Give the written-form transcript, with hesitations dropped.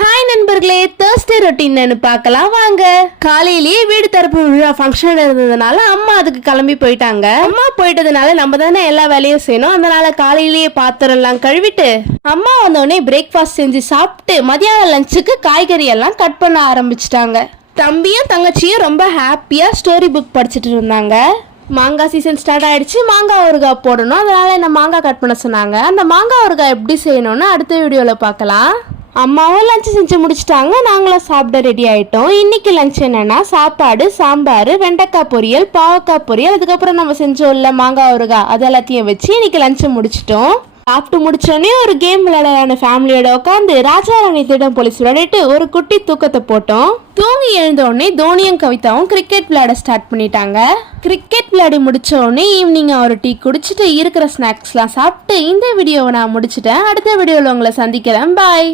Hi நண்பர்களே, Thursday routine பார்க்கலாம் வாங்க. காலையிலேயே வீடு திறப்பு விழா ஃபங்க்ஷன் இருந்ததுனால அம்மா அதுக்கு கிளம்பி போயிட்டாங்க. அம்மா போயிட்டதுனால நம்ம தானே எல்லா வேலையும் செய்யணும். அதனால காலையிலேயே பாத்திரம் எல்லாம் கழுவிட்டு அம்மா வந்தோடனே பிரேக்ஃபாஸ்ட் செஞ்சு சாப்பிட்டு மதியான லஞ்சுக்கு காய்கறி எல்லாம் கட் பண்ண ஆரம்பிச்சிட்டாங்க. தம்பியும் தங்கச்சியும் ரொம்ப ஹாப்பியா ஸ்டோரி புக் படிச்சுட்டு இருந்தாங்க. மாங்காய் சீசன் ஸ்டார்ட் ஆயிடுச்சு. மாங்காய் ஊறுகாய் போடணும். அதனால என்ன மாங்காய் கட் பண்ண சொன்னாங்க. அந்த மாங்காய் ஊறுகாய் எப்படி செய்யணும்னு அடுத்த வீடியோவில் பார்க்கலாம். அம்மாவும் லஞ்சு செஞ்சு முடிச்சிட்டாங்க. நாங்களும் சாப்பிட ரெடி ஆயிட்டோம். இன்னைக்கு லஞ்ச் என்னன்னா சாப்பாடு, சாம்பார், வெண்டைக்காய் பொரியல், பாவக்காய் பொரியல், அதுக்கப்புறம் நம்ம செஞ்சோம்ல மாங்காய் ஊறுகாய், அது எல்லாத்தையும் வச்சு இன்னைக்கு லஞ்சை முடிச்சிட்டோம். சாப்பிட்டு முடிச்சோடனே ஒரு கேம் விளையாட ஃபேமிலியோட உட்காந்து ராஜா ராணி திடம் போலீஸ் விளையாடிட்டு ஒரு குட்டி தூக்கத்தை போட்டோம். தூங்கி எழுந்த உடனே தோனியும் கவிதாவும் கிரிக்கெட் விளையாட ஸ்டார்ட் பண்ணிட்டாங்க. கிரிக்கெட் விளையாடி முடிச்ச உடனே ஈவினிங் ஒரு டீ குடிச்சிட்டு இருக்கிற ஸ்நாக்ஸ்லாம் சாப்பிட்டு இந்த வீடியோவை நான் முடிச்சிட்டேன். அடுத்த வீடியோவில் உங்களை சந்திக்கிறேன். பாய்.